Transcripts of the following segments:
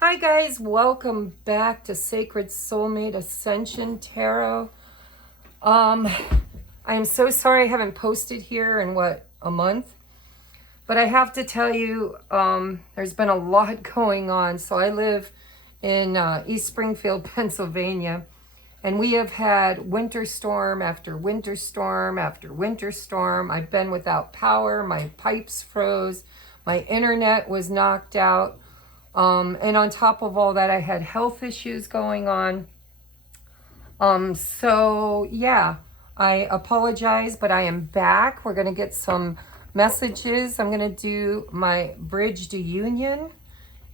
Hi guys, welcome back to Sacred Soulmate Ascension Tarot. I am so sorry I haven't posted here in a month, but I have to tell you, there's been a lot going on. So I live in East Springfield, Pennsylvania, and we have had winter storm after winter storm after winter storm. I've been without power, my pipes froze, my internet was knocked out. And on top of all that, I had health issues going on. So yeah, I apologize, but I am back. We're going to get some messages. I'm going to do my bridge to union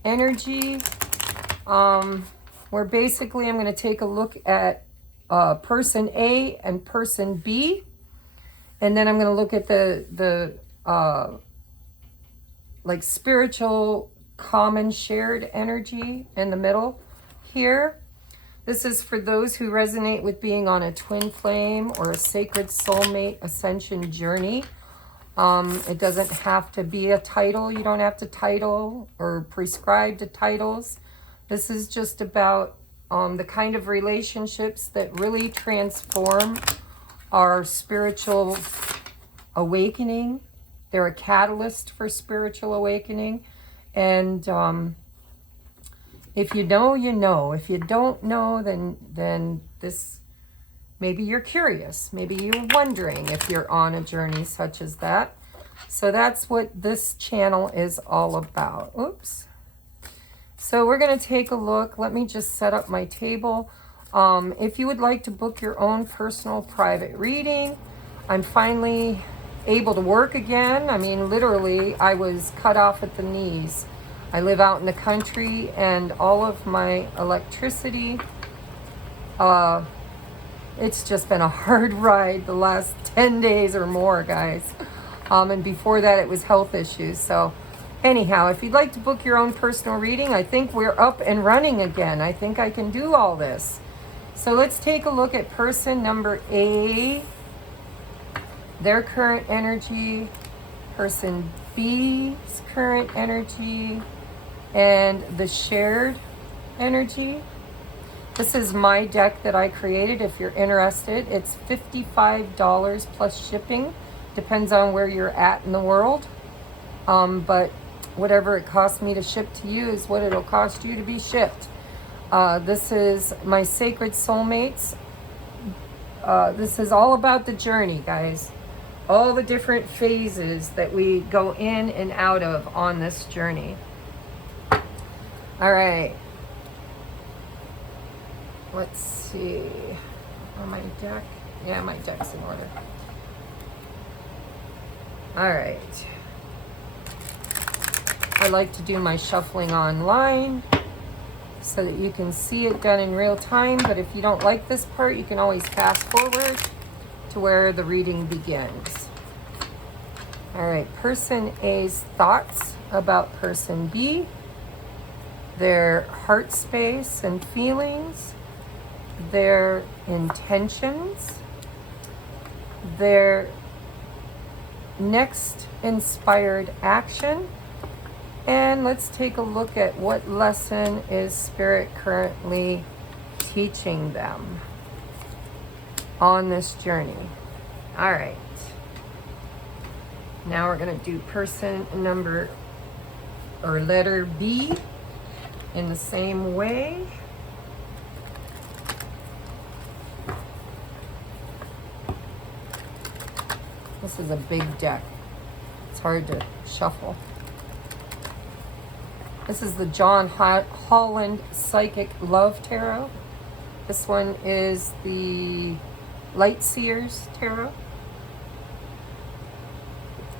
energy. Where basically I'm going to take a look at person A and person B. And then I'm going to look at the like spiritual common shared energy in the middle here. This is for those who resonate with being on a twin flame or a sacred soulmate ascension journey. It doesn't have to be a title. You don't have to title or prescribe to titles. This is just about the kind of relationships that really transform our spiritual awakening. They're a catalyst for spiritual awakening. And if you know, you know. If you don't know, then this, maybe you're curious. Maybe you're wondering if you're on a journey such as that. So that's what this channel is all about. Oops. So we're going to take a look. Let me just set up my table. If you would like to book your own personal private reading, I'm finally able to work again. I mean, literally, I was cut off at the knees. I live out in the country, and all of my electricity, it's just been a hard ride the last 10 days or more, guys. And before that, it was health issues. So anyhow, if you'd like to book your own personal reading, I think we're up and running again. I think I can do all this. So let's take a look at person number A, their current energy, person B's current energy, and the shared energy. This is my deck that I created. If you're interested, it's $55 plus shipping. Depends on where you're at in the world. But whatever it costs me to ship to you is what it'll cost you to be shipped. This is my sacred soulmates. This is all about the journey, guys. All the different phases that we go in and out of on this journey. All right. Let's see. On my deck. Yeah, my deck's in order. All right. I like to do my shuffling online so that you can see it done in real time. But if you don't like this part, you can always fast forward to where the reading begins. All right, person A's thoughts about person B, their heart space and feelings, their intentions, their next inspired action, and let's take a look at what lesson is Spirit currently teaching them on this journey. All right. Now we're going to do person number or letter B in the same way. This is a big deck. It's hard to shuffle. This is the John Holland Psychic Love Tarot. This one is the Light Seers Tarot.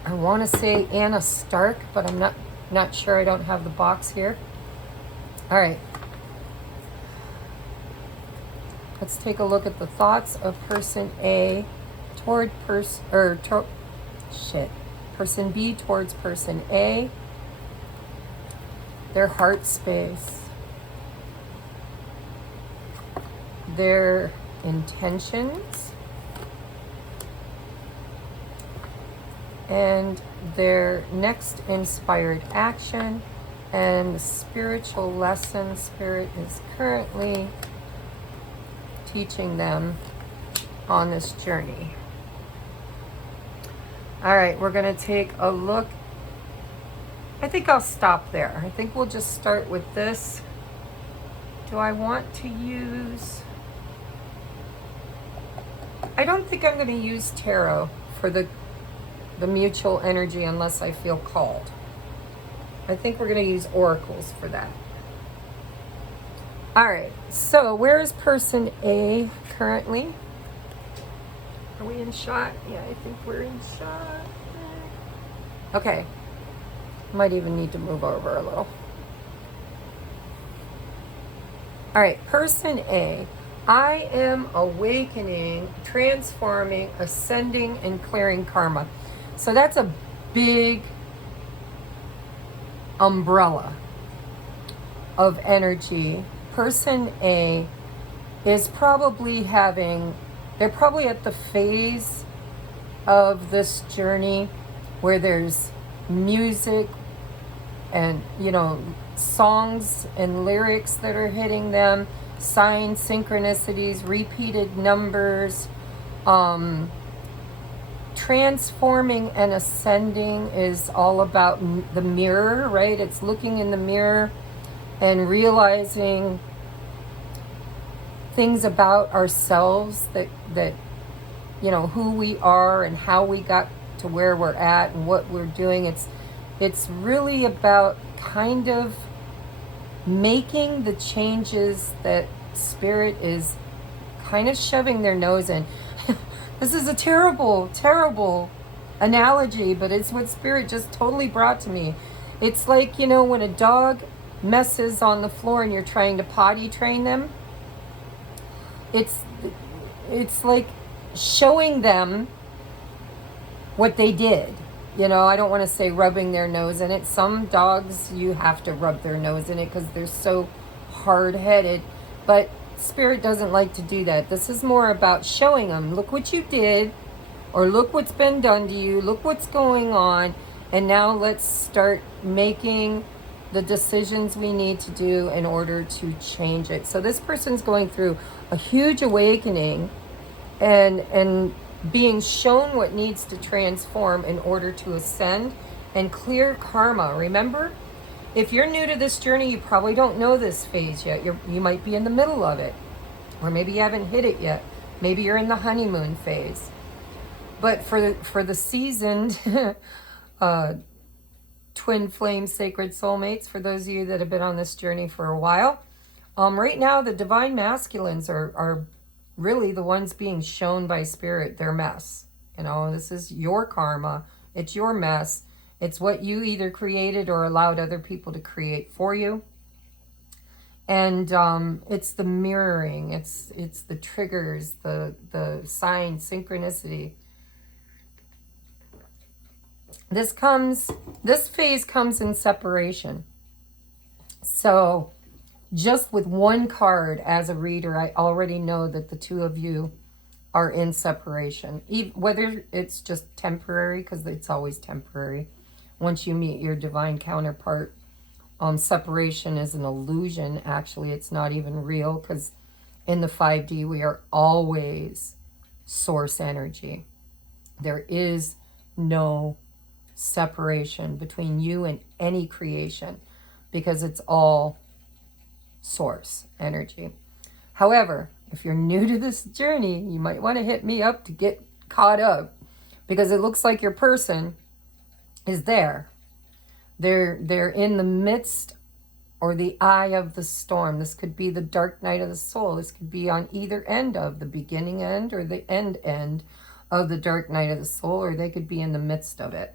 I want to say Anna Stark, but I'm not sure. I don't have the box here. All right. Let's take a look at the thoughts of person A toward person B towards person A. Their heart space. Their intentions. And their next inspired action, and the spiritual lesson Spirit is currently teaching them on this journey. All right, we're going to take a look. I think I'll stop there. I think we'll just start with this. Do I want to use... I don't think I'm going to use tarot for the mutual energy unless I feel called. I think we're going to use oracles for that. All right, so where is person A currently? Are we in shot? Yeah, I think we're in shot. Okay. Might even need to move over a little. All right, person A. I am awakening, transforming, ascending, and clearing karma. So that's a big umbrella of energy. Person A is probably they're probably at the phase of this journey where there's music and, songs and lyrics that are hitting them, signs, synchronicities, repeated numbers. Transforming and ascending is all about the mirror, right? It's looking in the mirror and realizing things about ourselves that who we are and how we got to where we're at and what we're doing. It's really about kind of making the changes that Spirit is kind of shoving their nose in. This is a terrible, terrible analogy, but it's what Spirit just totally brought to me. It's like, when a dog messes on the floor and you're trying to potty train them. It's like showing them what they did. I don't want to say rubbing their nose in it. Some dogs, you have to rub their nose in it because they're so hard-headed. But Spirit doesn't like to do that. This is more about showing them, look what you did, or look what's been done to you, look what's going on, and now let's start making the decisions we need to do in order to change it. So this person's going through a huge awakening and being shown what needs to transform in order to ascend and clear karma. Remember, if you're new to this journey, you probably don't know this phase yet. You might be in the middle of it, or maybe you haven't hit it yet. Maybe you're in the honeymoon phase. But for the seasoned twin flame sacred soulmates, for those of you that have been on this journey for a while, right now the divine masculines are really the ones being shown by Spirit their mess. This is your karma. It's your mess. It's what you either created or allowed other people to create for you. And it's the mirroring. It's the triggers, the sign, synchronicity. This phase comes in separation. So just with one card as a reader, I already know that the two of you are in separation. Whether it's just temporary, because it's always temporary. Once you meet your divine counterpart, separation is an illusion. Actually, it's not even real, because in the 5D, we are always source energy. There is no separation between you and any creation, because it's all source energy. However, if you're new to this journey, you might want to hit me up to get caught up, because it looks like your person is there. They're in the midst or the eye of the storm. This could be the dark night of the soul. This could be on either end of the beginning end or the end of the dark night of the soul, or they could be in the midst of it.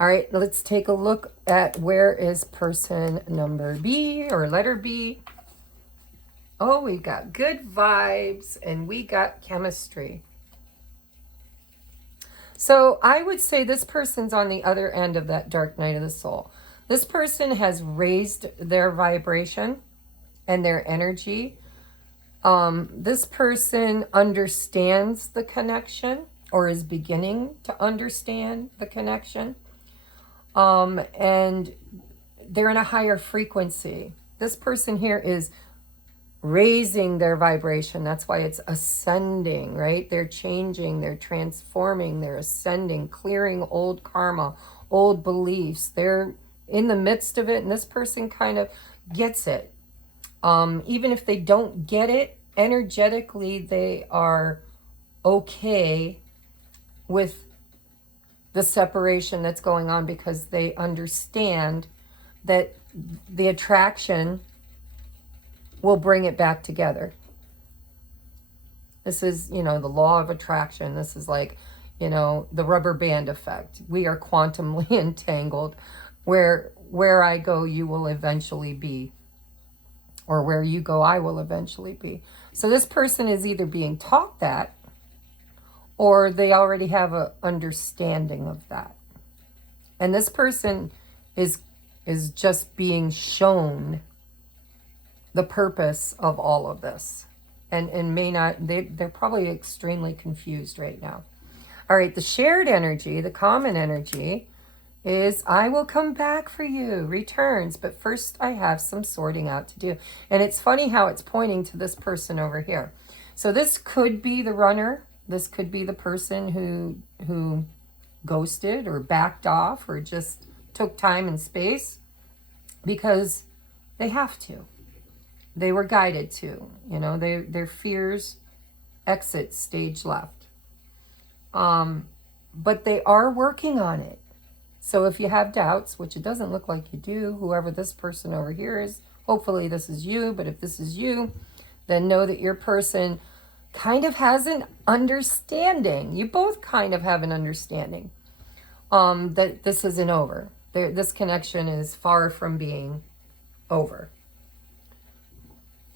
All right, let's take a look at where is person number B, or letter B. Oh, we got good vibes and we got chemistry. So I would say this person's on the other end of that dark night of the soul. This person has raised their vibration and their energy. This person understands the connection, or is beginning to understand the connection. And they're in a higher frequency. This person here is raising their vibration. That's why it's ascending, right? They're changing, they're transforming, they're ascending, clearing old karma, old beliefs. They're in the midst of it, and this person kind of gets it. Even if they don't get it, energetically, they are okay with the separation that's going on because they understand that the attraction will bring it back together. This is, you know, the law of attraction. This is like, you know, the rubber band effect. We are quantumly entangled. Where I go, you will eventually be. Or where you go, I will eventually be. So this person is either being taught that, or they already have an understanding of that. And this person is just being shown the purpose of all of this, and may not, they're probably extremely confused right now. All right, the shared energy, the common energy is, I will come back for you, returns, but first I have some sorting out to do. And it's funny how it's pointing to this person over here. So this could be the runner, this could be the person who ghosted or backed off or just took time and space because they have to. They were guided to, you know, their fears exit stage left. But they are working on it. So if you have doubts, which it doesn't look like you do, whoever this person over here is, hopefully this is you, but if this is you, then know that your person kind of has an understanding. You both kind of have an understanding that this isn't over. This connection is far from being over.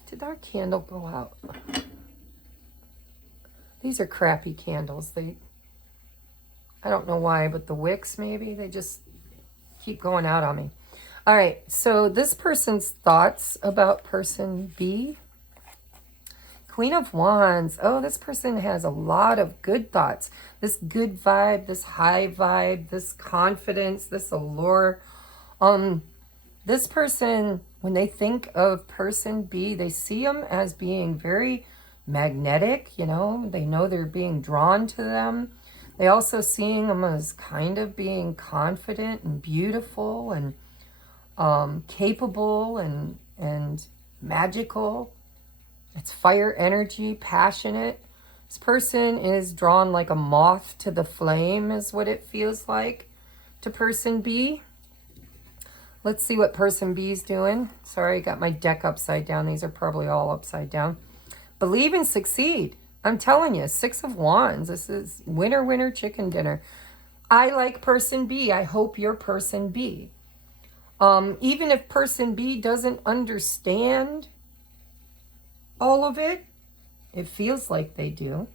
Did our candle go out? These are crappy candles. I don't know why, but the wicks maybe, they just keep going out on me. All right, so this person's thoughts about person B. Queen of Wands. Oh, this person has a lot of good thoughts. This good vibe, this high vibe, this confidence, this allure. This person, when they think of person B, they see them as being very magnetic, you know. They know they're being drawn to them. They also seeing them as kind of being confident and beautiful and capable and magical. It's fire energy, passionate. This person is drawn like a moth to the flame is what it feels like to person B. Let's see what person B is doing. Sorry, I got my deck upside down. These are probably all upside down. Believe and succeed. I'm telling you, 6 of Wands. This is winner, winner, chicken dinner. I like person B. I hope you're person B. Even if person B doesn't understand all of it, it feels like they do.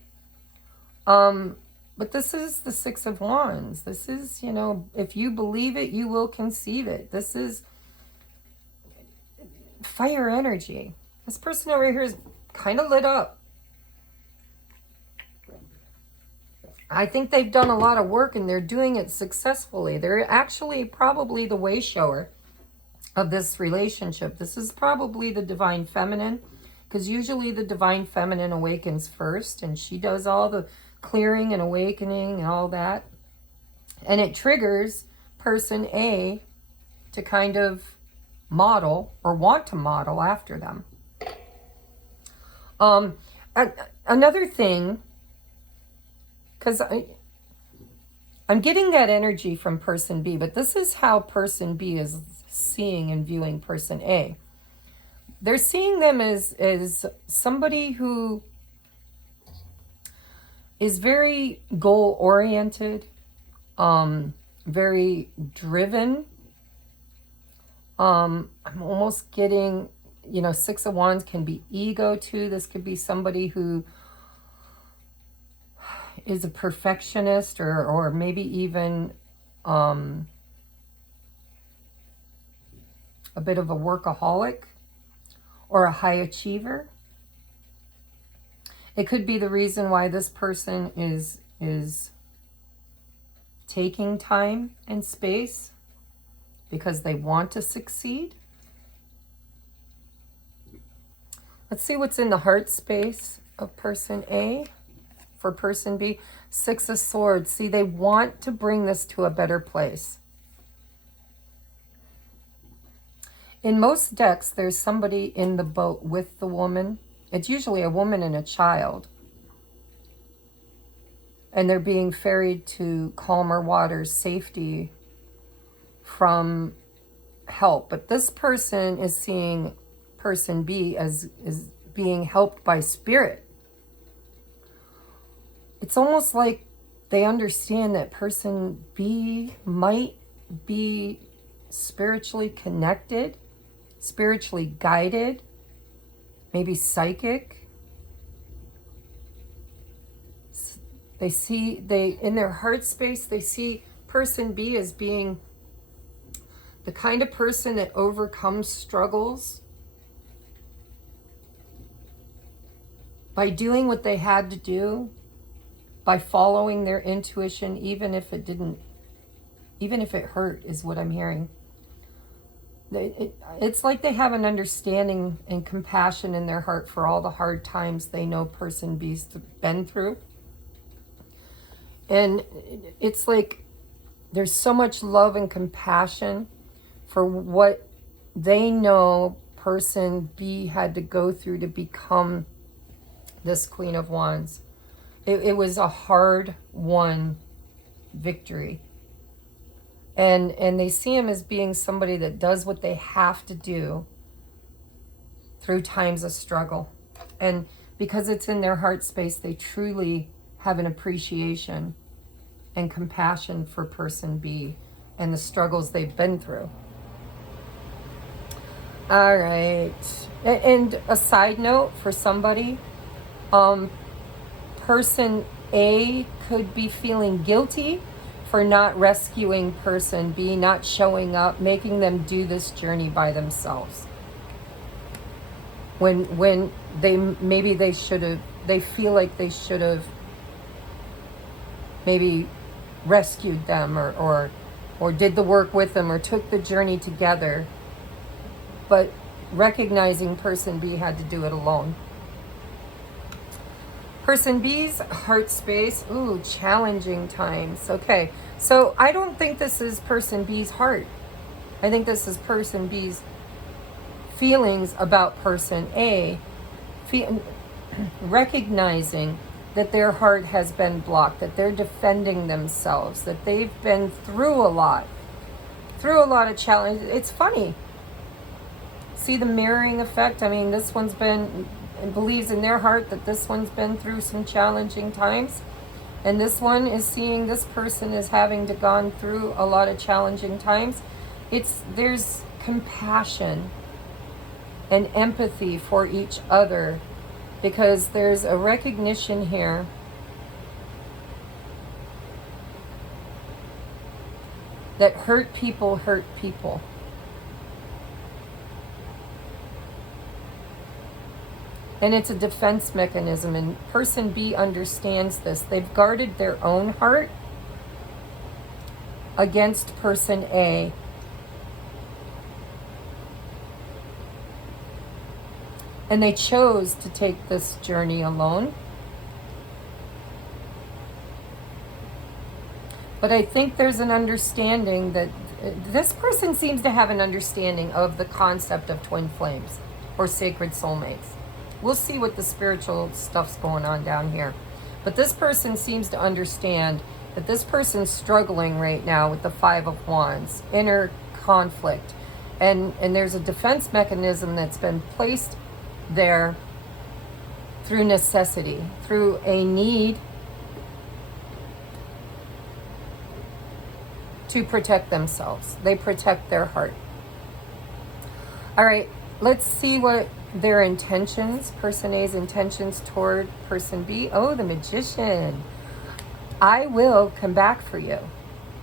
But this is the 6 of Wands. This is, you know, if you believe it, you will conceive it. This is fire energy. This person over here is kind of lit up. I think they've done a lot of work and they're doing it successfully. They're actually probably the way shower of this relationship. This is probably the divine feminine, because usually the divine feminine awakens first and she does all the clearing and awakening and all that. And it triggers person A to kind of model or want to model after them. Another thing, because I'm getting that energy from person B, but this is how person B is seeing and viewing person A. They're seeing them as somebody who is very goal-oriented, very driven. I'm almost getting, you know, 6 of Wands can be ego too. This could be somebody who is a perfectionist or maybe even a bit of a workaholic or a high achiever. It could be the reason why this person is taking time and space because they want to succeed. Let's see what's in the heart space of person A for person B. Six of Swords. See, they want to bring this to a better place. In most decks, there's somebody in the boat with the woman. It's usually a woman and a child. And they're being ferried to calmer waters, safety from help. But this person is seeing person B as being helped by spirit. It's almost like they understand that person B might be spiritually connected, spiritually guided, maybe psychic. In their heart space, they see person B as being the kind of person that overcomes struggles by doing what they had to do, by following their intuition, even if it hurt, is what I'm hearing. It's like they have an understanding and compassion in their heart for all the hard times they know person B's been through. And it's like there's so much love and compassion for what they know person B had to go through to become this Queen of Wands. It was a hard-won victory. And they see him as being somebody that does what they have to do through times of struggle. And because it's in their heart space, they truly have an appreciation and compassion for person B and the struggles they've been through. All right. And a side note for somebody, person A could be feeling guilty for not rescuing person B, not showing up, making them do this journey by themselves. When they feel like they should have maybe rescued them or did the work with them or took the journey together, but recognizing person B had to do it alone. Person B's heart space, ooh, challenging times. Okay, so I don't think this is person B's heart. I think this is person B's feelings about person A, recognizing that their heart has been blocked, that they're defending themselves, that they've been through a lot of challenges. It's funny. See the mirroring effect? I mean, this one's been... and believes in their heart that this one's been through some challenging times, and this one is seeing this person as having gone through a lot of challenging times. There's compassion and empathy for each other, because there's a recognition here that hurt people hurt people. And it's a defense mechanism, and person B understands this. They've guarded their own heart against person A. And they chose to take this journey alone. But I think there's an understanding that this person seems to have an understanding of the concept of twin flames or sacred soulmates. We'll see what the spiritual stuff's going on down here. But this person seems to understand that this person's struggling right now with the Five of Wands, inner conflict. And there's a defense mechanism that's been placed there through necessity, through a need to protect themselves. They protect their heart. All right, let's see what their intentions, person A's intentions toward person B. Oh, the Magician. I will come back for you.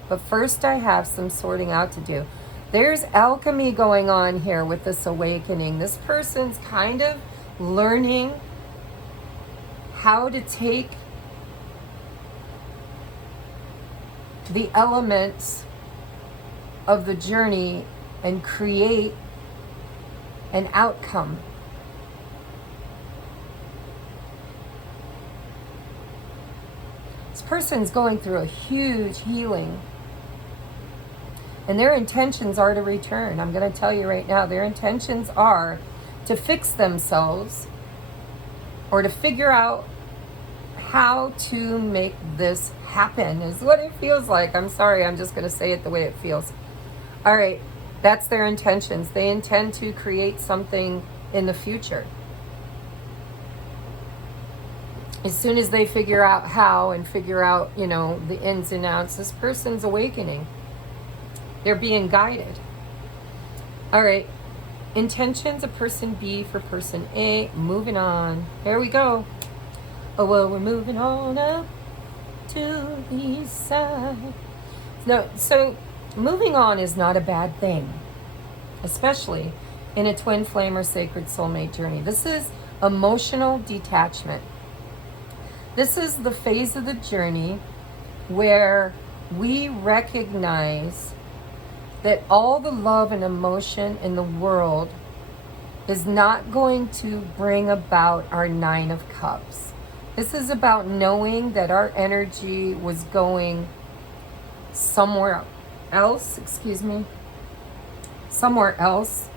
But first I have some sorting out to do. There's alchemy going on here with this awakening. This person's kind of learning how to take the elements of the journey and create an outcome. This person's going through a huge healing, and their intentions are to return. I'm going to tell you right now, their intentions are to fix themselves or to figure out how to make this happen, is what it feels like. I'm sorry, I'm just going to say it the way it feels. All right, that's their intentions. They intend to create something in the future. As soon as they figure out how and figure out, you know, the ins and outs, this person's awakening. They're being guided. All right, intentions of person B for person A. Moving on. Here we go. Oh, well, we're moving on up to the east side. No, so moving on is not a bad thing, especially in a twin flame or sacred soulmate journey. This is emotional detachment. This is the phase of the journey where we recognize that all the love and emotion in the world is not going to bring about our Nine of Cups. This is about knowing that our energy was going somewhere else, somewhere else.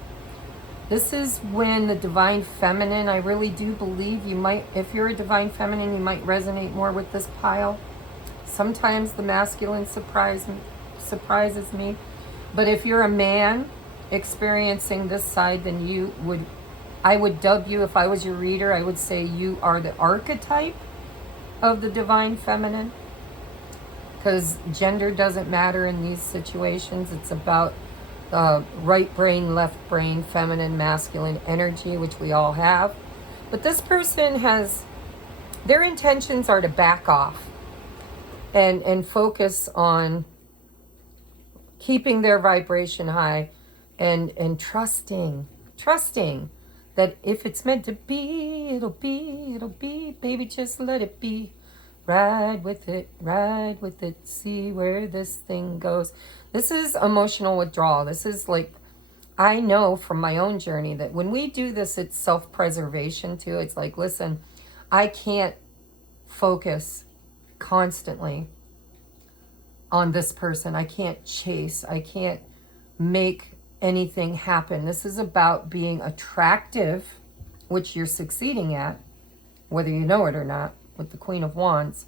This is when the divine feminine, I really do believe you might, if you're a divine feminine, you might resonate more with this pile. Sometimes the masculine surprises me. But if you're a man experiencing this side, then I would dub you, if I was your reader, I would say you are the archetype of the divine feminine. Because gender doesn't matter in these situations. It's about right brain, left brain, feminine, masculine energy, which we all have. But this person their intentions are to back off and focus on keeping their vibration high and trusting that if it's meant to be, it'll be, baby, just let it be. Ride with it, see where this thing goes. This is emotional withdrawal. This is like, I know from my own journey that when we do this, it's self-preservation too. It's like, listen, I can't focus constantly on this person. I can't chase. I can't make anything happen. This is about being attractive, which you're succeeding at, whether you know it or not, with the Queen of Wands.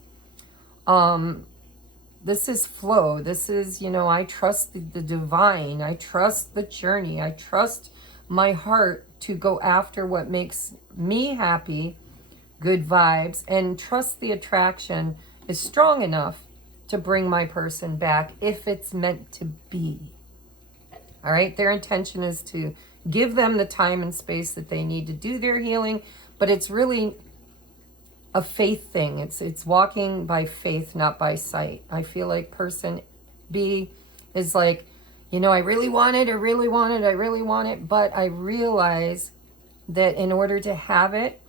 This is flow. This is, I trust the divine. I trust the journey. I trust my heart to go after what makes me happy, good vibes, and trust the attraction is strong enough to bring my person back if it's meant to be. All right, their intention is to give them the time and space that they need to do their healing, but it's really a faith thing. It's walking by faith, not by sight. I feel like person B is like, I really want it, but I realize that in order to have it,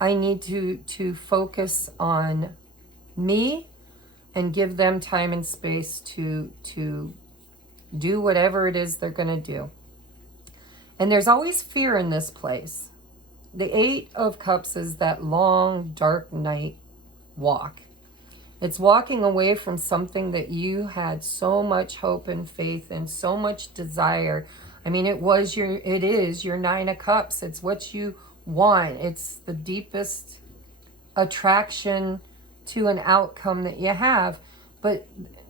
I need to focus on me and give them time and space to do whatever it is they're going to do. And there's always fear in this place. The Eight of Cups is that long, dark night walk. It's walking away from something that you had so much hope and faith and so much desire. I mean, it is your Nine of Cups. It's what you want. It's the deepest attraction to an outcome that you have. But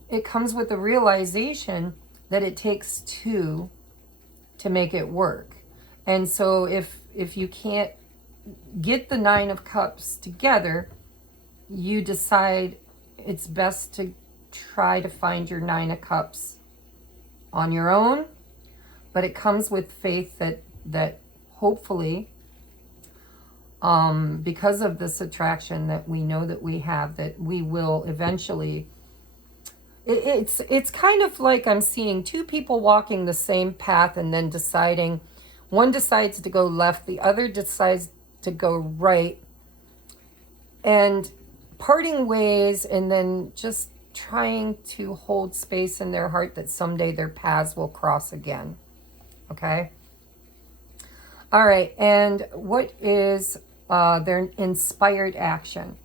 it comes with the realization that it takes two to make it work. And so if you can't get the Nine of Cups together, you decide it's best to try to find your Nine of Cups on your own. But it comes with faith that hopefully, because of this attraction that we know that we have, that we will eventually. It's kind of like I'm seeing two people walking the same path and then deciding, one decides to go left, the other decides to go right, and parting ways, and then just trying to hold space in their heart that someday their paths will cross again. Okay? All right, and what is their inspired action?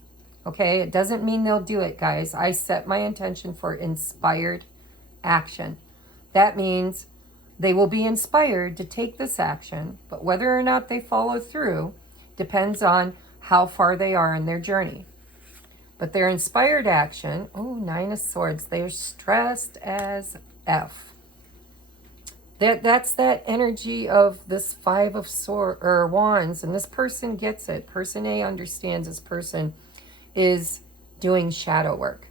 Okay, it doesn't mean they'll do it, guys. I set my intention for inspired action. That means they will be inspired to take this action, but whether or not they follow through depends on how far they are in their journey. But their inspired action, oh, 9 of Swords, they're stressed as F. That's that energy of this 5 of Wands, and this person gets it. Person A understands this person is doing shadow work.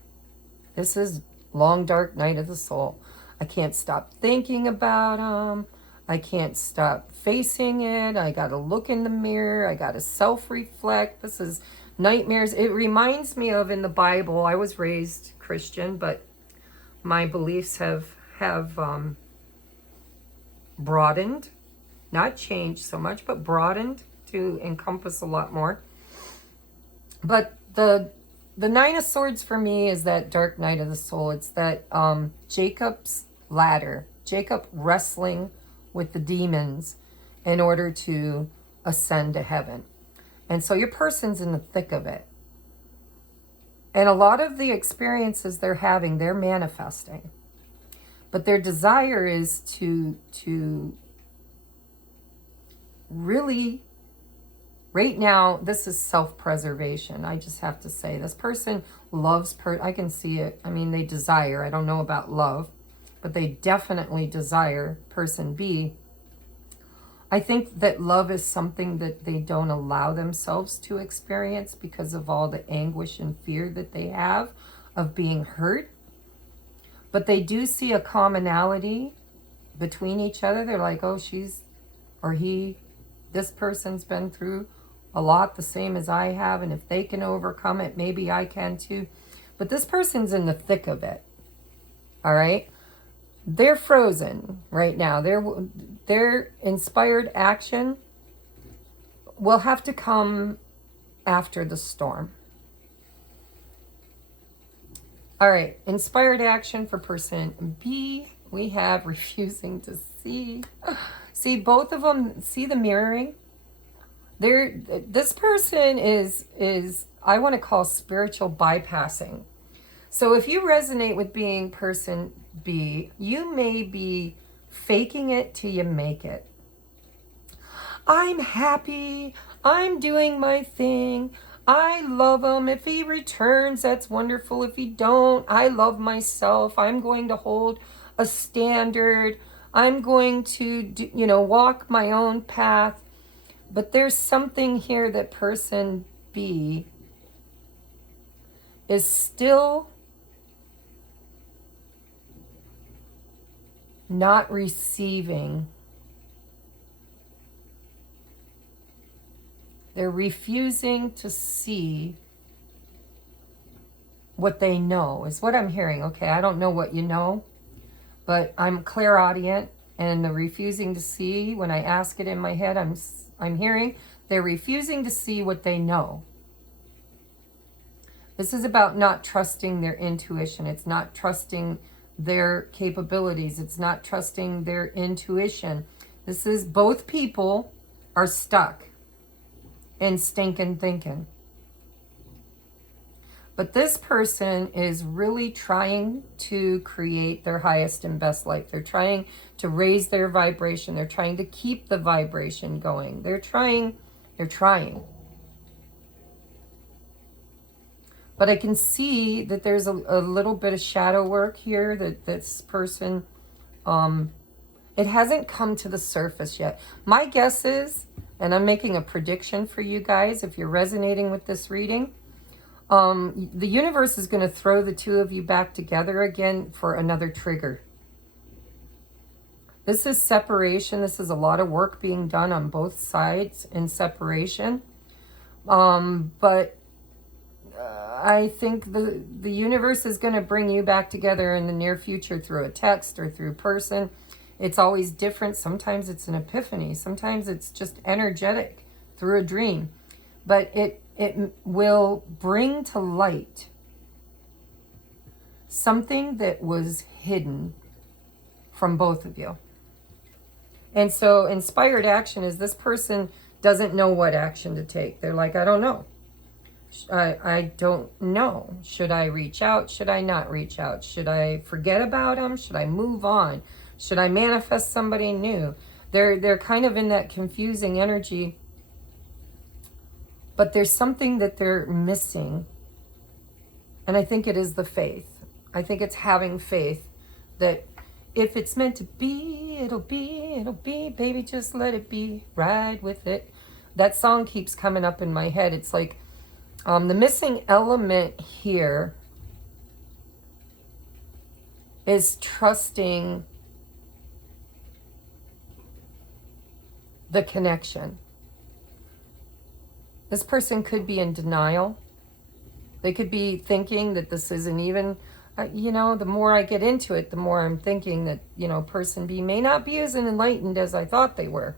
This is long, dark night of the soul. I can't stop thinking about them. I can't stop facing it. I got to look in the mirror. I got to self-reflect. This is nightmares. It reminds me of in the Bible. I was raised Christian, but my beliefs have broadened, not changed so much, but broadened to encompass a lot more. But the 9 of Swords for me is that dark night of the soul. It's that Jacob's ladder, Jacob wrestling with the demons in order to ascend to heaven. And so your person's in the thick of it. And a lot of the experiences they're having, they're manifesting. But their desire is to really, right now, this is self-preservation. I just have to say, this person loves, I can see it. I mean, they desire. I don't know about love, but they definitely desire person B. I think that love is something that they don't allow themselves to experience because of all the anguish and fear that they have of being hurt. But they do see a commonality between each other. They're like, oh, she's, or he, this person's been through a lot the same as I have. And if they can overcome it, maybe I can too. But this person's in the thick of it. All right. They're frozen right now. Their inspired action will have to come after the storm. All right, inspired action for person B, we have refusing to see. See, both of them, see the mirroring? This person is I want to call spiritual bypassing. So if you resonate with being person B, you may be faking it till you make it. I'm happy. I'm doing my thing. I love him. If he returns, that's wonderful. If he don't, I love myself. I'm going to hold a standard. I'm going to, walk my own path. But there's something here that person B is still not receiving. They're refusing to see what they know, is what I'm hearing. Okay, I don't know what you know, but I'm clairaudient, and the refusing to see, when I ask it in my head, I'm hearing they're refusing to see what they know. This is about not trusting their intuition. It's not trusting their capabilities. It's not trusting their intuition. This is both people are stuck and stinking thinking. But this person is really trying to create their highest and best life. They're trying to raise their vibration. They're trying to keep the vibration going. They're trying. But I can see that there's a little bit of shadow work here that this person, it hasn't come to the surface yet. My guess is, and I'm making a prediction for you guys, if you're resonating with this reading, the universe is going to throw the two of you back together again for another trigger. This is separation. This is a lot of work being done on both sides in separation. But I think the universe is going to bring you back together in the near future through a text or through person. It's always different. Sometimes it's an epiphany. Sometimes it's just energetic through a dream. But it will bring to light something that was hidden from both of you. And so inspired action is this person doesn't know what action to take. They're like, I don't know. I don't know. Should I reach out? Should I not reach out? Should I forget about them? Should I move on? Should I manifest somebody new? They're kind of in that confusing energy, but there's something that they're missing. And I think it is the faith. I think it's having faith that if it's meant to be, it'll be, baby, just let it be, ride with it. That song keeps coming up in my head. It's like the missing element here is trusting the connection. This person could be in denial. They could be thinking that this isn't even, you know, the more I get into it, the more I'm thinking that, you know, person B may not be as enlightened as I thought they were.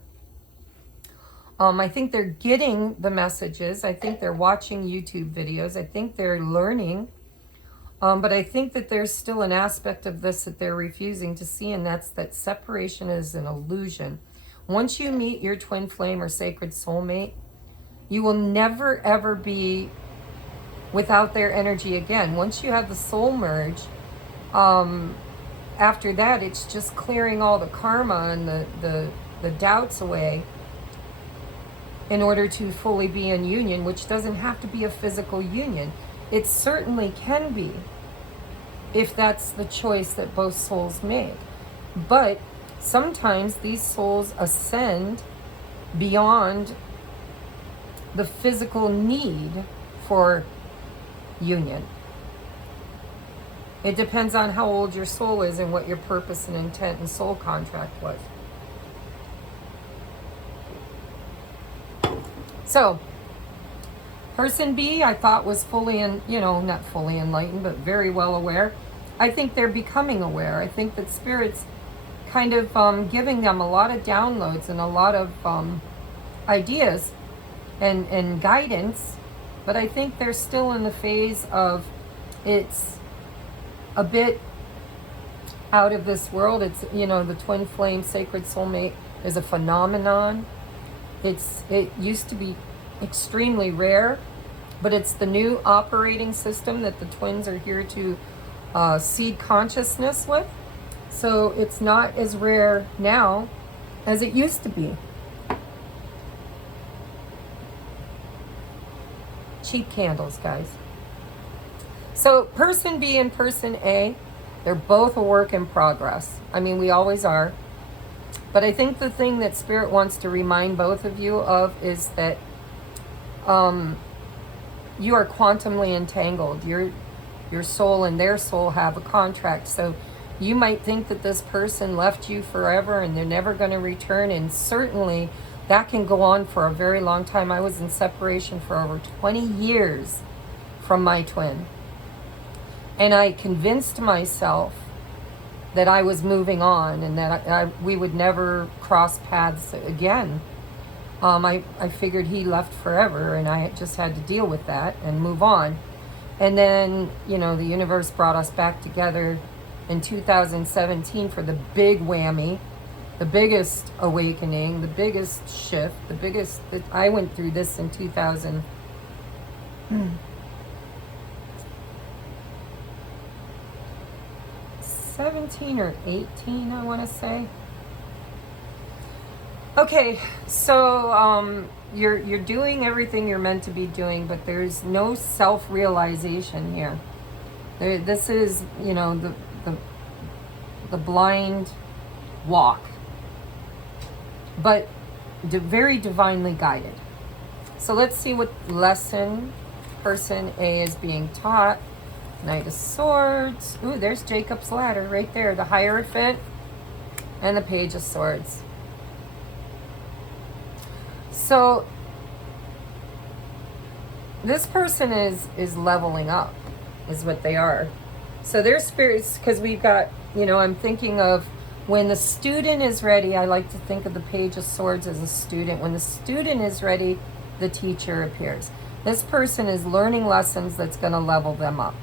I think they're getting the messages. I think they're watching YouTube videos. I think they're learning. But I think that there's still an aspect of this that they're refusing to see, and that's that separation is an illusion. Once you meet your twin flame or sacred soulmate, you will never, ever be without their energy again. Once you have the soul merge, after that, it's just clearing all the karma and the doubts away in order to fully be in union, which doesn't have to be a physical union. It certainly can be, if that's the choice that both souls made. But sometimes these souls ascend beyond the physical need for union. It depends on how old your soul is and what your purpose and intent and soul contract was. So, person B, I thought was fully, not fully enlightened, but very well aware. I think they're becoming aware. I think that Spirit's kind of giving them a lot of downloads and a lot of ideas and guidance. But I think they're still in the phase of it's a bit out of this world. It's, the twin flame sacred soulmate is a phenomenon. It used to be extremely rare, but it's the new operating system that the twins are here to seed consciousness with. So it's not as rare now as it used to be. Cheap candles, guys. So person B and person A, they're both a work in progress. I mean, we always are. But I think the thing that Spirit wants to remind both of you of is that you are quantumly entangled. Your soul and their soul have a contract. So you might think that this person left you forever and they're never going to return. And certainly that can go on for a very long time. I was in separation for over 20 years from my twin. And I convinced myself that I was moving on and that we would never cross paths again. I figured he left forever and I just had to deal with that and move on. And then, the universe brought us back together in 2017 for the big whammy, the biggest awakening, the biggest shift, I went through this in 2017 or 18, I want to say. Okay, so you're doing everything you're meant to be doing, but there's no self-realization here. This is, the blind walk, but very divinely guided. So let's see what lesson person A is being taught. Knight of Swords. Ooh, there's Jacob's Ladder right there. The Hierophant and the Page of Swords. So this person is leveling up, is what they are. So their spirits, because we've got, I'm thinking of when the student is ready. I like to think of the Page of Swords as a student. When the student is ready, the teacher appears. This person is learning lessons that's going to level them up.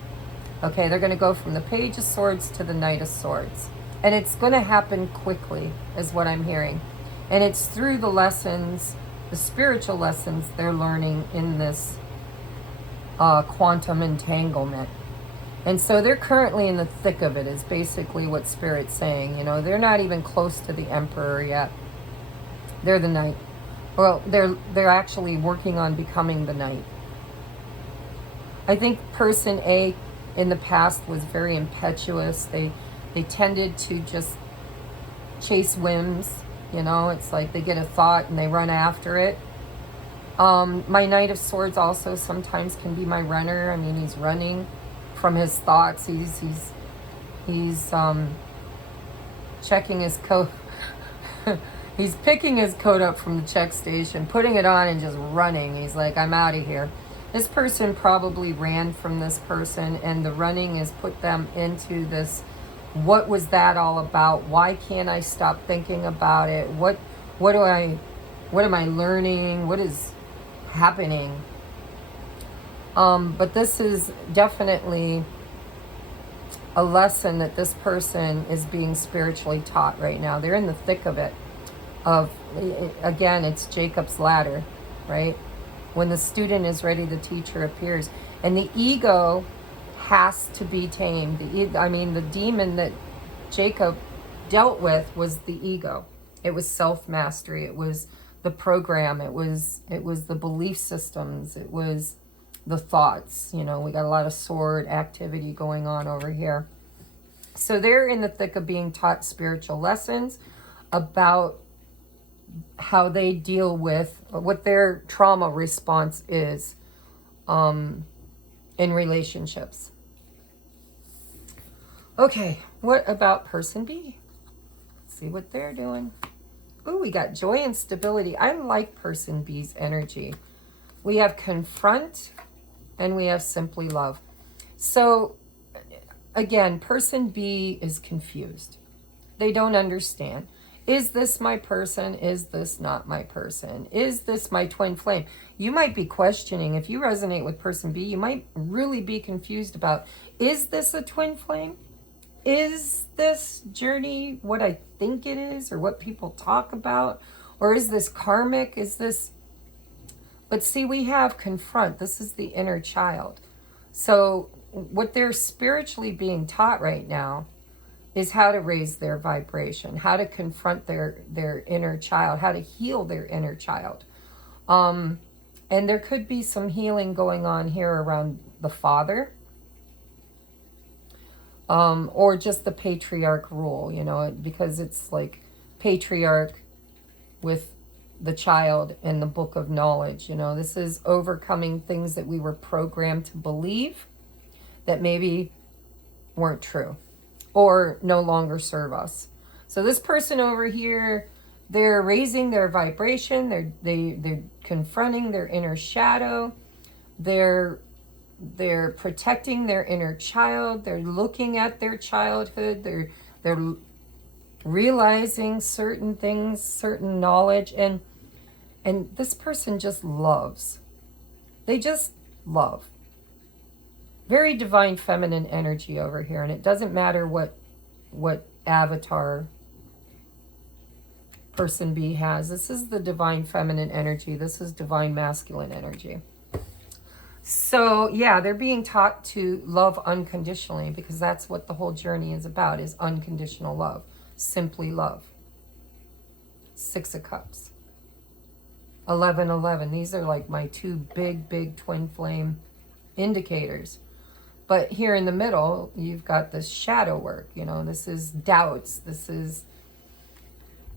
Okay, they're going to go from the Page of Swords to the Knight of Swords. And it's going to happen quickly, is what I'm hearing. And it's through the lessons, the spiritual lessons they're learning in this quantum entanglement. And so they're currently in the thick of it, is basically what Spirit's saying. You know, they're not even close to the Emperor yet. They're the Knight. Well, they're actually working on becoming the Knight. I think person A in the past was very impetuous. They tended to just chase whims. You know, it's like they get a thought and they run after it. My Knight of Swords also sometimes can be my runner. I mean, he's running from his thoughts. He's checking his coat. He's picking his coat up from the check station, putting it on and just running. He's like, I'm out of here. This person probably ran from this person, and the running has put them into this, what was that all about? Why can't I stop thinking about it? What am I learning? What is happening? But this is definitely a lesson that this person is being spiritually taught right now. They're in the thick of it. Again, it's Jacob's ladder, right? When the student is ready, the teacher appears. And the ego has to be tamed. The demon that Jacob dealt with was the ego. It was self-mastery. It was the program. It was the belief systems. It was the thoughts. You know, we got a lot of sword activity going on over here. So they're in the thick of being taught spiritual lessons about how they deal with what their trauma response is in relationships. Okay, what about person B? Let's see what they're doing. Ooh, we got joy and stability. I like person B's energy. We have confront and we have simply love. So again, person B is confused. They don't understand. Is this my person? Is this not my person? Is this my twin flame? You might be questioning. If you resonate with person B, you might really be confused about, is this a twin flame? Is this journey what I think it is, or what people talk about? Or is this karmic? Is this... But see, we have confront. This is the inner child. So what they're spiritually being taught right now is how to raise their vibration, how to confront their inner child, how to heal their inner child. And there could be some healing going on here around the father, or just the patriarch rule, you know, because it's like patriarch with the child in the book of knowledge. You know, this is overcoming things that we were programmed to believe that maybe weren't true or no longer serve us. So this person over here, they're raising their vibration. They're confronting their inner shadow. They're protecting their inner child. They're looking at their childhood. They're realizing certain things, certain knowledge, and this person just loves. They just love. Very divine feminine energy over here, and it doesn't matter what avatar person B has. This is the divine feminine energy. This is divine masculine energy. So yeah, they're being taught to love unconditionally, because that's what the whole journey is about, is unconditional love. Simply love. 6 of Cups. 1111. These are like my two big twin flame indicators. But here in the middle, you've got this shadow work. You know, this is doubts.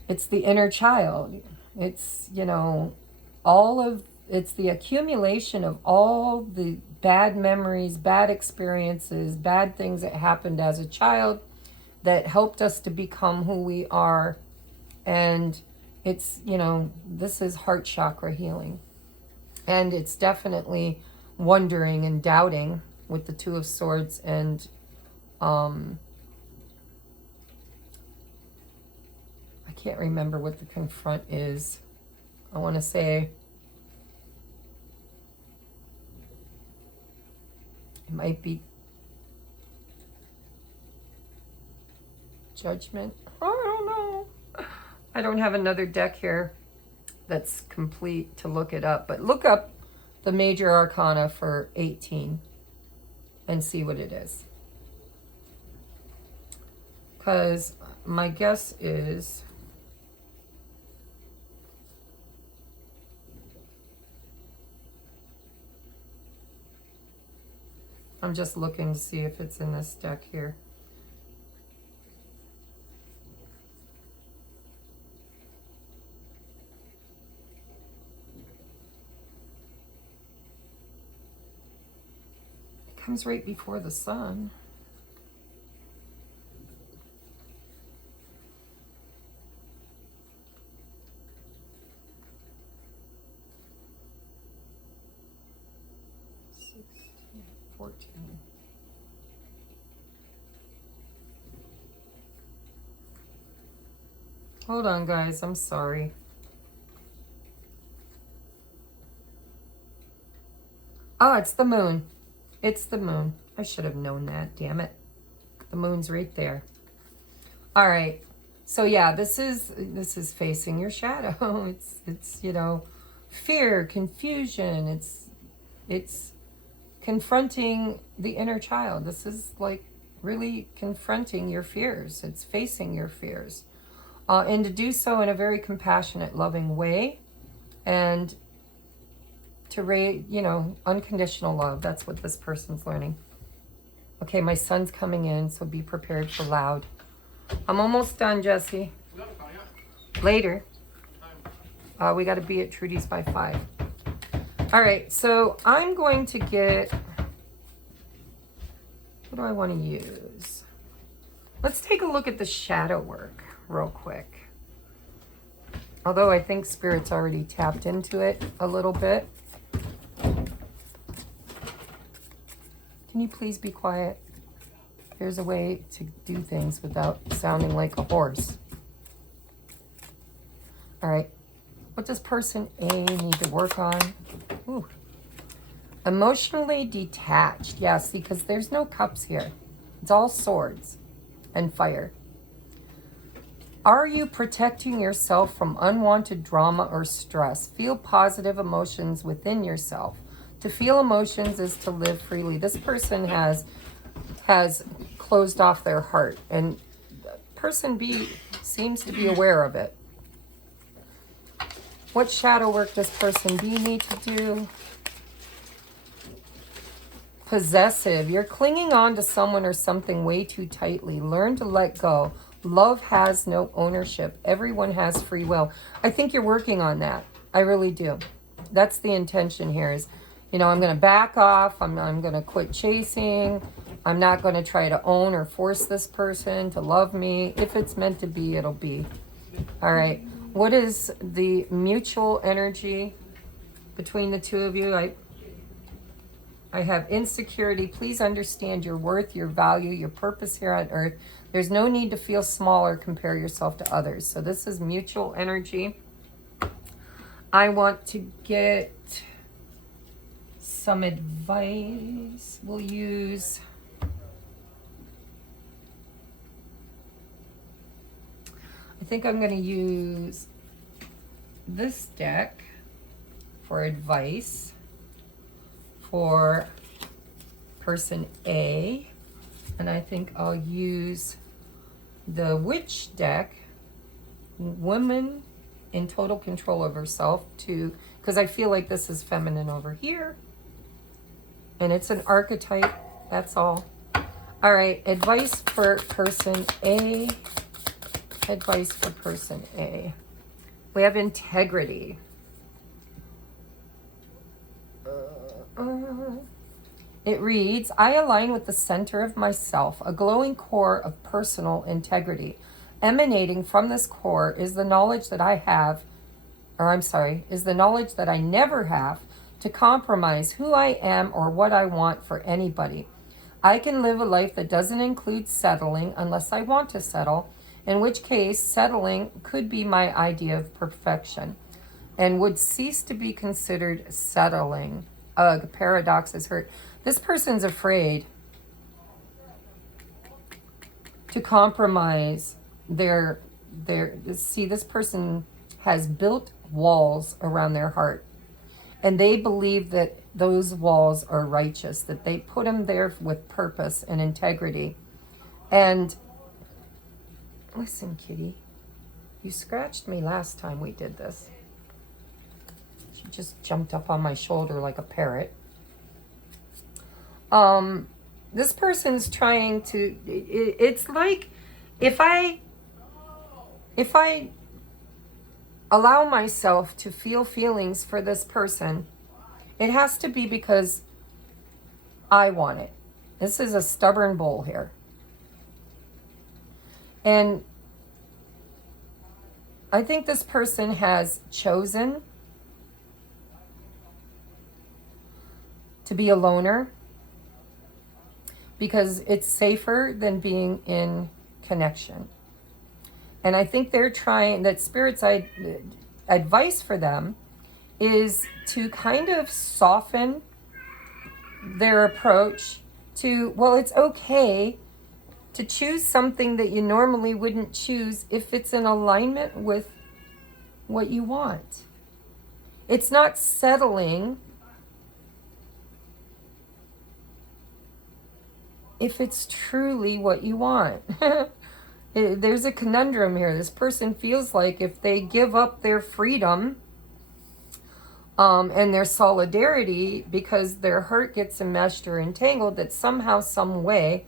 It's the inner child. It's, you know, it's the accumulation of all the bad memories, bad experiences, bad things that happened as a child that helped us to become who we are. And it's, you know, this is heart chakra healing. And it's definitely wondering and doubting with the 2 of Swords, and I can't remember what the confront is. I want to say it might be Judgment. I don't know. I don't have another deck here that's complete to look it up. But look up the major arcana for 18 and see what it is. Because my guess is... I'm just looking to see if it's in this deck here. It comes right before the sun. Hold on, guys. I'm sorry. Oh, it's the moon. It's the moon. I should have known that. Damn it. The moon's right there. All right. So yeah, this is facing your shadow. It's you know, fear, confusion. It's confronting the inner child. This is like really confronting your fears. It's facing your fears. And to do so in a very compassionate, loving way, and to raise, you know, unconditional love. That's what this person's learning. Okay, my son's coming in, so be prepared for loud. I'm almost done, Jesse. Later. We got to be at Trudy's by 5. All right, so I'm going to get... What do I want to use? Let's take a look at the shadow work real quick. Although I think Spirit's already tapped into it a little bit. Can you please be quiet? There's a way to do things without sounding like a horse. All right. What does person A need to work on? Ooh. Emotionally detached. Yes, because there's no cups here. It's all swords and fire. Are you protecting yourself from unwanted drama or stress? Feel positive emotions within yourself. To feel emotions is to live freely. This person has closed off their heart, and person B seems to be aware of it. What shadow work does person B need to do? Possessive. You're clinging on to someone or something way too tightly. Learn to let go. Love has no ownership. Everyone has free will. I think you're working on that. I really do. That's the intention here is, you know, I'm going to back off. I'm going to quit chasing. I'm not going to try to own or force this person to love me. If it's meant to be, it'll be. All right. What is the mutual energy between the two of you? I have insecurity. Please understand your worth, your value, your purpose here on earth. There's no need to feel small or compare yourself to others. So this is mutual energy. I want to get some advice. We'll use... I think I'm going to use this deck for advice for person A, and I think I'll use the Witch deck, Woman in Total Control of Herself, to, because I feel like this is feminine over here, and it's an archetype, that's all. All right, advice for person A. Advice for person A. We have integrity. It reads, I align with the center of myself, a glowing core of personal integrity. Emanating from this core is the knowledge that I have, is the knowledge that I never have to compromise who I am or what I want for anybody. I can live a life that doesn't include settling unless I want to settle, in which case settling could be my idea of perfection and would cease to be considered settling. Ugh, paradox is hurt. This person's afraid. to compromise see, this person has built walls around their heart, and they believe that those walls are righteous, that they put them there with purpose and integrity. And listen, kitty, you scratched me last time we did this. She just jumped up on my shoulder like a parrot. This person's trying to, it's like if I allow myself to feel feelings for this person, it has to be because I want it. This is a stubborn bull here. And I think this person has chosen to be a loner because it's safer than being in connection. And I think they're trying, that Spirit's advice for them is to kind of soften their approach to, well, it's okay to choose something that you normally wouldn't choose if it's in alignment with what you want. It's not settling if it's truly what you want. There's a conundrum here. This person feels like if they give up their freedom and their solidarity because their hurt gets enmeshed or entangled, that somehow, some way,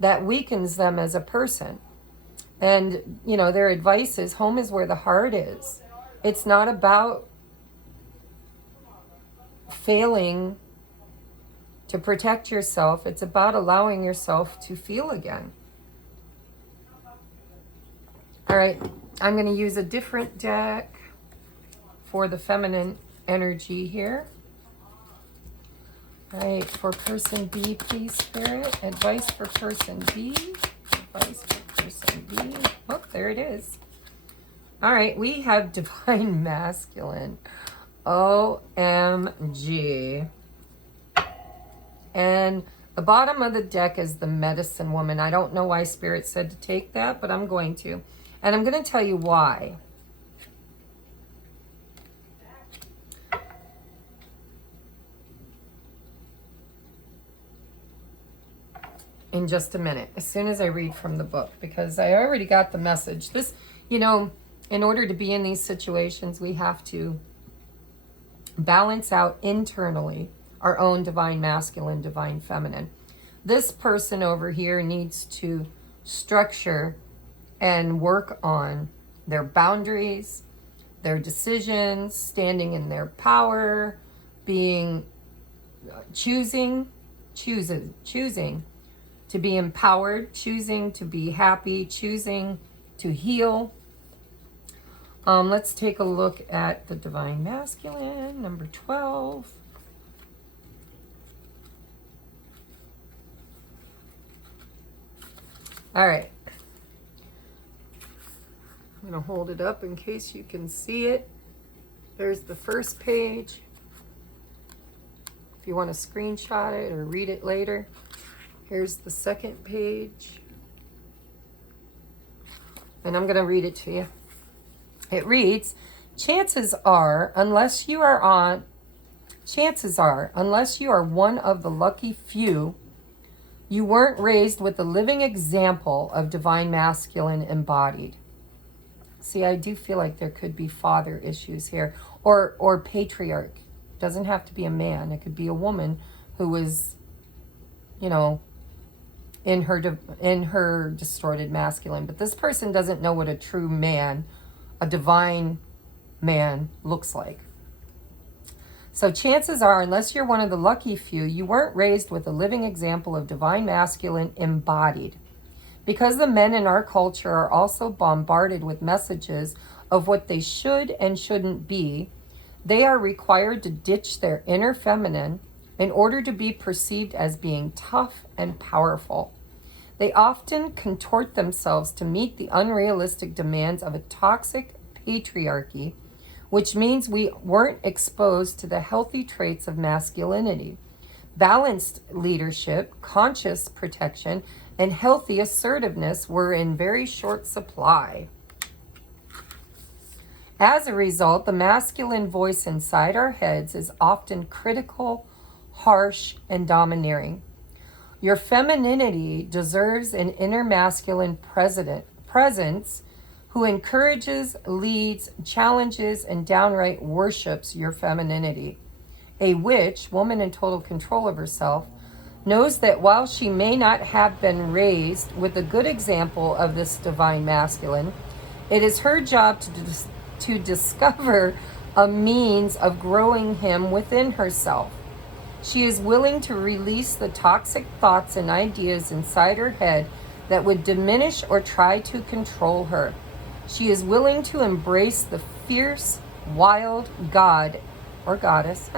that weakens them as a person. And, you know, their advice is home is where the heart is. It's not about failing to protect yourself. It's about allowing yourself to feel again. All right, I'm going to use a different deck for the feminine energy here. All right, for person B, please, Spirit. Advice for person B. Advice for person B. Oh, there it is. All right, we have Divine Masculine. OMG. And the bottom of the deck is the Medicine Woman. I don't know why Spirit said to take that, but I'm going to. And I'm going to tell you why. In just a minute, as soon as I read from the book, because I already got the message. This, you know, in order to be in these situations, we have to balance out internally our own divine masculine, divine feminine. This person over here needs to structure and work on their boundaries, their decisions, standing in their power, being, choosing to be empowered, choosing to be happy, choosing to heal. Let's take a look at the Divine Masculine, number 12. All right. I'm going to hold it up in case you can see it. There's the first page. If you want to screenshot it or read it later. Here's the second page. And I'm going to read it to you. It reads, chances are, unless you are one of the lucky few, you weren't raised with a living example of divine masculine embodied. See, I do feel like there could be father issues here, or patriarch. Doesn't have to be a man. It could be a woman who was, you know, in her distorted masculine. But this person doesn't know what a true man, a divine man, looks like. So chances are, unless you're one of the lucky few, you weren't raised with a living example of divine masculine embodied. Because the men in our culture are also bombarded with messages of what they should and shouldn't be, they are required to ditch their inner feminine in order to be perceived as being tough and powerful. They often contort themselves to meet the unrealistic demands of a toxic patriarchy, which means we weren't exposed to the healthy traits of masculinity, balanced leadership, conscious protection, and healthy assertiveness were in very short supply. As a result, the masculine voice inside our heads is often critical, harsh, and domineering. Your femininity deserves an inner masculine presence who encourages, leads, challenges, and downright worships your femininity. A witch, woman in total control of herself, knows that while she may not have been raised with a good example of this divine masculine, it is her job to discover a means of growing him within herself. She is willing to release the toxic thoughts and ideas inside her head that would diminish or try to control her. She is willing to embrace the fierce, wild god or goddess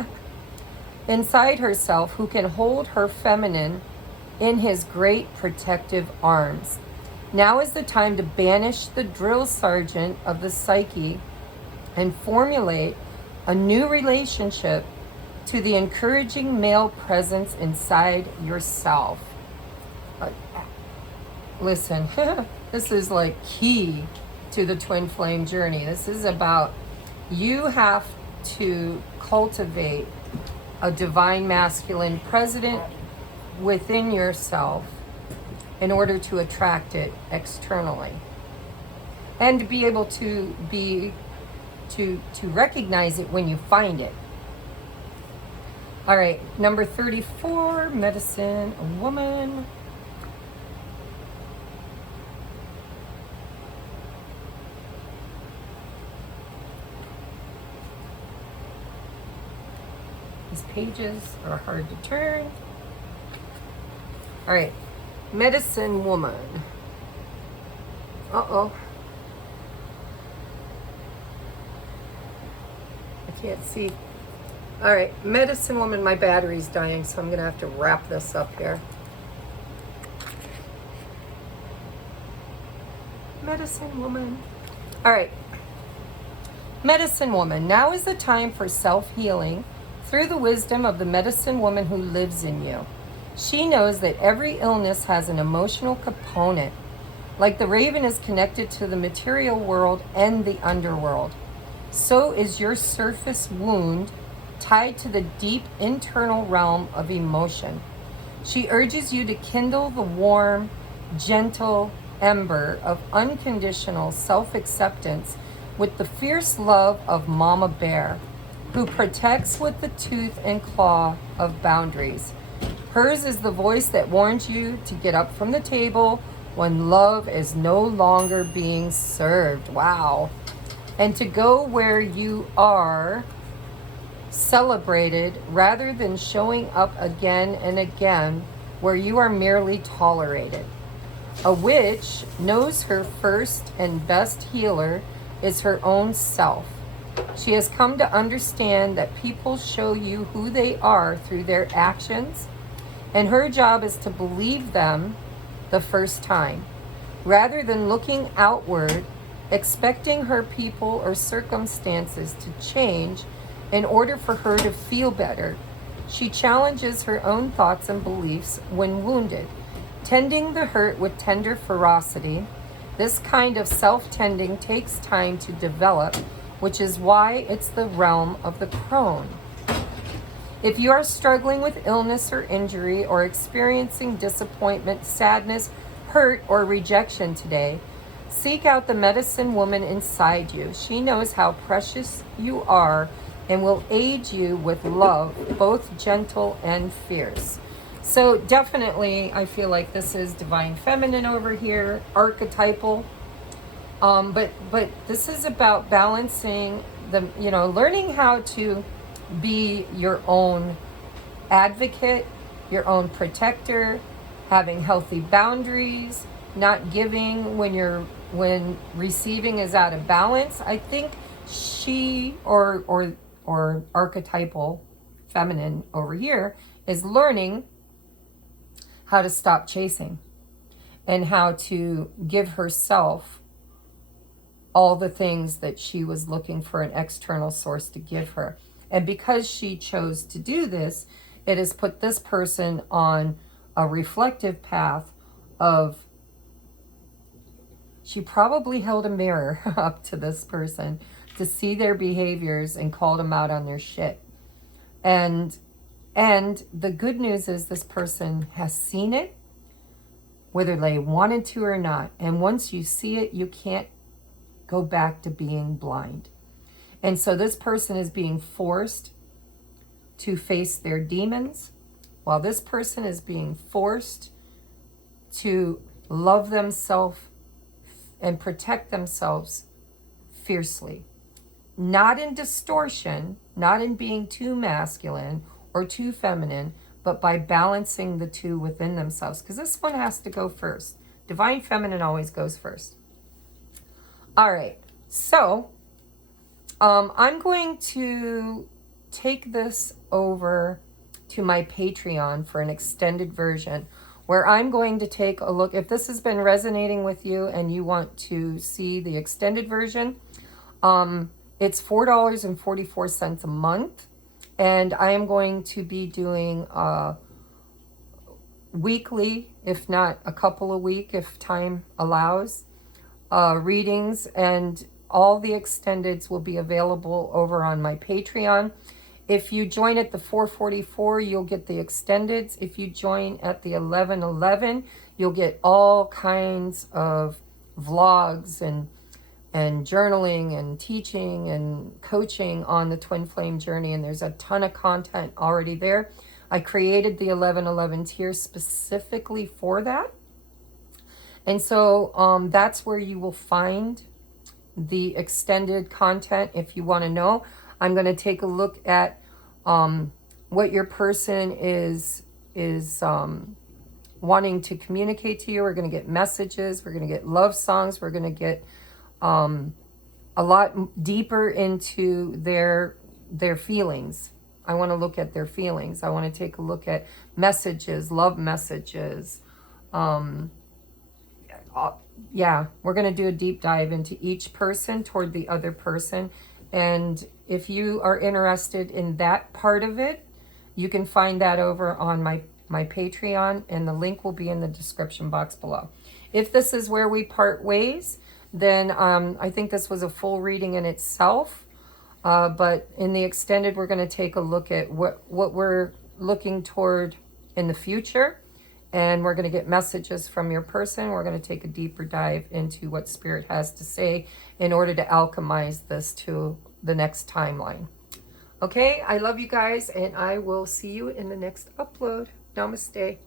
inside herself who can hold her feminine in his great protective arms. Now is the time to banish the drill sergeant of the psyche and formulate a new relationship to the encouraging male presence inside yourself. Listen, this is like key to the twin flame journey. This is about you have to cultivate a divine masculine presence within yourself in order to attract it externally, and to be able to recognize it when you find it. All right, number 34, medicine woman. These pages are hard to turn. All right, medicine woman. Uh-oh. I can't see. All right, medicine woman, my battery's dying, so I'm going to have to wrap this up here. Medicine woman. All right. Medicine woman, now is the time for self-healing through the wisdom of the medicine woman who lives in you. She knows that every illness has an emotional component. Like the raven is connected to the material world and the underworld, so is your surface wound tied to the deep internal realm of emotion. She urges you to kindle the warm, gentle ember of unconditional self-acceptance with the fierce love of Mama Bear, who protects with the tooth and claw of boundaries. Hers is the voice that warns you to get up from the table when love is no longer being served. Wow. And to go where you are celebrated rather than showing up again and again where you are merely tolerated. A witch knows her first and best healer is her own self. She has come to understand that people show you who they are through their actions, and her job is to believe them the first time, rather than looking outward, expecting her people or circumstances to change in order for her to feel better. She challenges her own thoughts and beliefs when wounded, tending the hurt with tender ferocity. This kind of self-tending takes time to develop, which is why it's the realm of the crone. If you are struggling with illness or injury or experiencing disappointment, sadness, hurt, or rejection today, seek out the medicine woman inside you. She knows how precious you are and will aid you with love, both gentle and fierce. So definitely, I feel like this is divine feminine over here, archetypal. But this is about balancing the, learning how to be your own advocate, your own protector, having healthy boundaries, not giving when receiving is out of balance. I think she or archetypal feminine over here is learning how to stop chasing and how to give herself all the things that she was looking for an external source to give her. And because she chose to do this, it has put this person on a reflective path of, she probably held a mirror up to this person to see their behaviors and called them out on their shit. And the good news is this person has seen it, whether they wanted to or not. And once you see it, you can't go back to being blind. And so this person is being forced to face their demons, while this person is being forced to love themselves and protect themselves fiercely. Not in distortion, not in being too masculine or too feminine, but by balancing the two within themselves. Because this one has to go first. Divine feminine always goes first. All right, so I'm going to take this over to my Patreon for an extended version, where I'm going to take a look. If this has been resonating with you and you want to see the extended version, it's $4.44 a month. And I am going to be doing weekly, if not a couple a week, if time allows, readings. And all the extendeds will be available over on my Patreon. If you join at the $4.44, you'll get the extendeds. If you join at the $11.11, you'll get all kinds of vlogs and journaling and teaching and coaching on the twin flame journey. And there's a ton of content already there. I created the 1111 tier specifically for that. And so that's where you will find the extended content if you want to know. I'm going to take a look at what your person is wanting to communicate to you. We're going to get messages. We're going to get love songs. We're going to get a lot deeper into their feelings. I want to look at their feelings. I want to take a look at messages, love messages. Yeah, we're going to do a deep dive into each person toward the other person. And if you are interested in that part of it, you can find that over on my Patreon, and the link will be in the description box below. If this is where we part ways, then I think this was a full reading in itself. But in the extended, we're going to take a look at what we're looking toward in the future. And we're going to get messages from your person. We're going to take a deeper dive into what Spirit has to say in order to alchemize this to the next timeline. Okay, I love you guys, and I will see you in the next upload. Namaste.